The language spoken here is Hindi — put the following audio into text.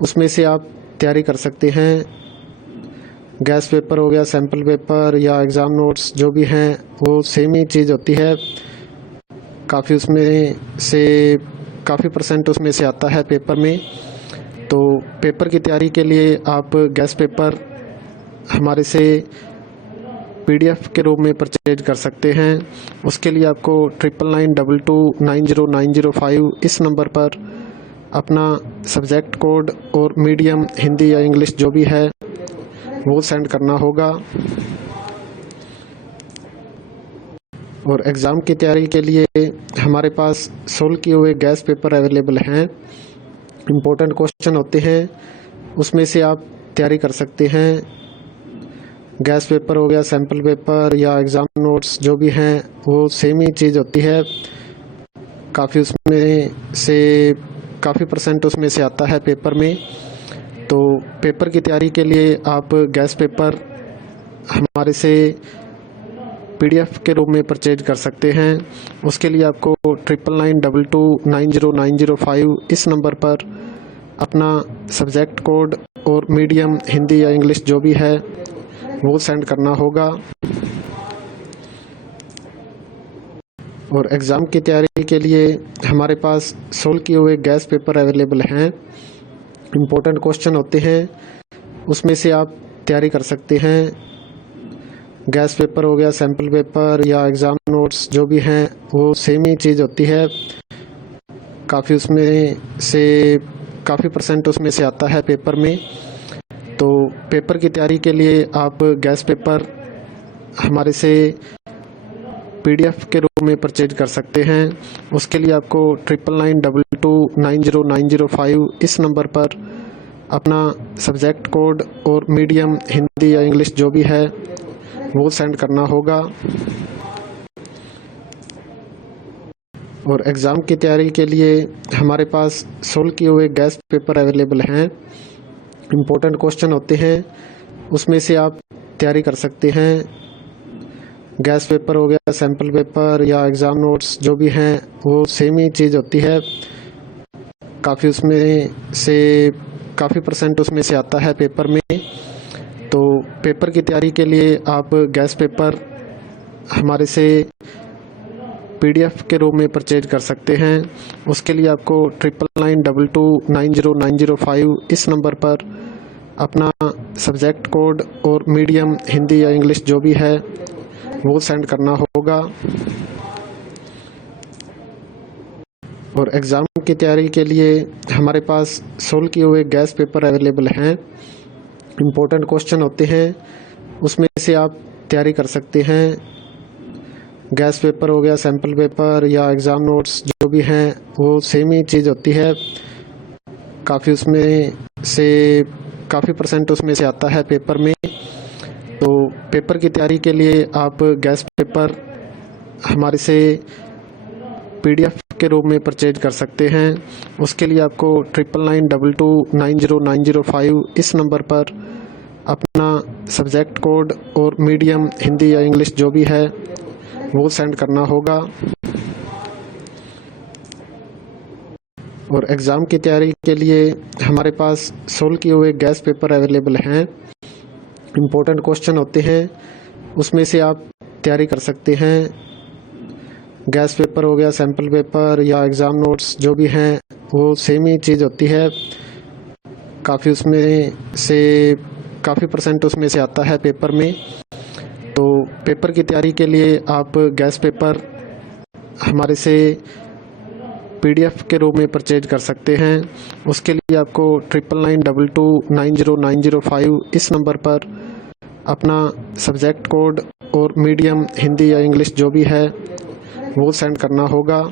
उसमें से आप तैयारी कर सकते हैं। गैस पेपर हो गया, सैम्पल पेपर या एग्ज़ाम नोट्स जो भी हैं वो सेम ही चीज़ होती है। काफ़ी उसमें से काफ़ी परसेंट उसमें से आता है पेपर में। तो पेपर की तैयारी के लिए आप गैस पेपर हमारे से PDF के रूप में परचेज कर सकते हैं। उसके लिए आपको 9992290905 इस नंबर पर अपना सब्जेक्ट कोड और मीडियम हिंदी या इंग्लिश जो भी है वो सेंड करना होगा। और एग्ज़ाम की तैयारी के लिए हमारे पास सोल्व किए हुए गैस पेपर अवेलेबल हैं। इम्पोर्टेंट क्वेश्चन होते हैं, उसमें से आप तैयारी कर सकते हैं। गैस पेपर हो गया, सैम्पल पेपर या एग्ज़ाम नोट्स जो भी हैं वो सेम ही चीज़ होती है। काफ़ी उसमें से काफ़ी परसेंट उसमें से आता है पेपर में। तो पेपर की तैयारी के लिए आप गैस पेपर हमारे से PDF के रूप में परचेज कर सकते हैं। उसके लिए आपको 9992290905 इस नंबर पर अपना सब्जेक्ट कोड और मीडियम हिंदी या इंग्लिश जो भी है वो सेंड करना होगा। और एग्ज़ाम की तैयारी के लिए हमारे पास सोल्व किए हुए गैस पेपर अवेलेबल हैं। इम्पोर्टेंट क्वेश्चन होते हैं, उसमें से आप तैयारी कर सकते हैं। गैस पेपर हो गया, सैम्पल पेपर या एग्ज़ाम नोट्स जो भी हैं वो सेम ही चीज़ होती है। काफ़ी उसमें से काफ़ी परसेंट उसमें से आता है पेपर में। तो पेपर की तैयारी के लिए आप गैस पेपर हमारे से PDF के रूप में परचेज कर सकते हैं। उसके लिए आपको 9992290905 इस नंबर पर अपना सब्जेक्ट कोड और मीडियम हिंदी या इंग्लिश जो भी है वो सेंड करना होगा। और एग्ज़ाम की तैयारी के लिए हमारे पास सोल्व किए हुए गैस पेपर अवेलेबल हैं। इम्पोर्टेंट क्वेश्चन होते हैं, उसमें से आप तैयारी कर सकते हैं। गैस पेपर हो गया, सैम्पल पेपर या एग्ज़ाम नोट्स जो भी हैं वो सेम ही चीज़ होती है। काफ़ी उसमें से काफ़ी परसेंट उसमें से आता है पेपर में। तो पेपर की तैयारी के लिए आप गैस पेपर हमारे से PDF के रूप में परचेज कर सकते हैं। उसके लिए आपको 9992290905 इस नंबर पर अपना सब्जेक्ट कोड और मीडियम हिंदी या इंग्लिश जो भी है वो सेंड करना होगा। और एग्ज़ाम की तैयारी के लिए हमारे पास सोल्व किए हुए गैस पेपर अवेलेबल हैं। इम्पोर्टेंट क्वेश्चन होते हैं, उसमें से आप तैयारी कर सकते हैं। गैस पेपर हो गया, सैम्पल पेपर या एग्ज़ाम नोट्स जो भी हैं वो सेम ही चीज़ होती है। काफ़ी उसमें से काफ़ी परसेंट उसमें से आता है पेपर में। तो पेपर की तैयारी के लिए आप गैस पेपर हमारे से PDF के रूप में परचेज कर सकते हैं। उसके लिए आपको 9992290905 इस नंबर पर अपना सब्जेक्ट कोड और मीडियम हिंदी या इंग्लिश जो भी है वो सेंड करना होगा। और एग्ज़ाम की तैयारी के लिए हमारे पास सोल्व किए हुए गैस पेपर अवेलेबल हैं। इम्पोर्टेंट क्वेश्चन होते हैं, उसमें से आप तैयारी कर सकते हैं। गैस पेपर हो गया, सैम्पल पेपर या एग्ज़ाम नोट्स जो भी हैं वो सेम ही चीज़ होती है। काफ़ी उसमें से काफ़ी परसेंट उसमें से आता है पेपर में। तो पेपर की तैयारी के लिए आप गैस पेपर हमारे से PDF के रूप में परचेज कर सकते हैं। उसके लिए आपको 9992290905 इस नंबर पर अपना सब्जेक्ट कोड और मीडियम हिंदी या इंग्लिश जो भी है वो सेंड करना होगा।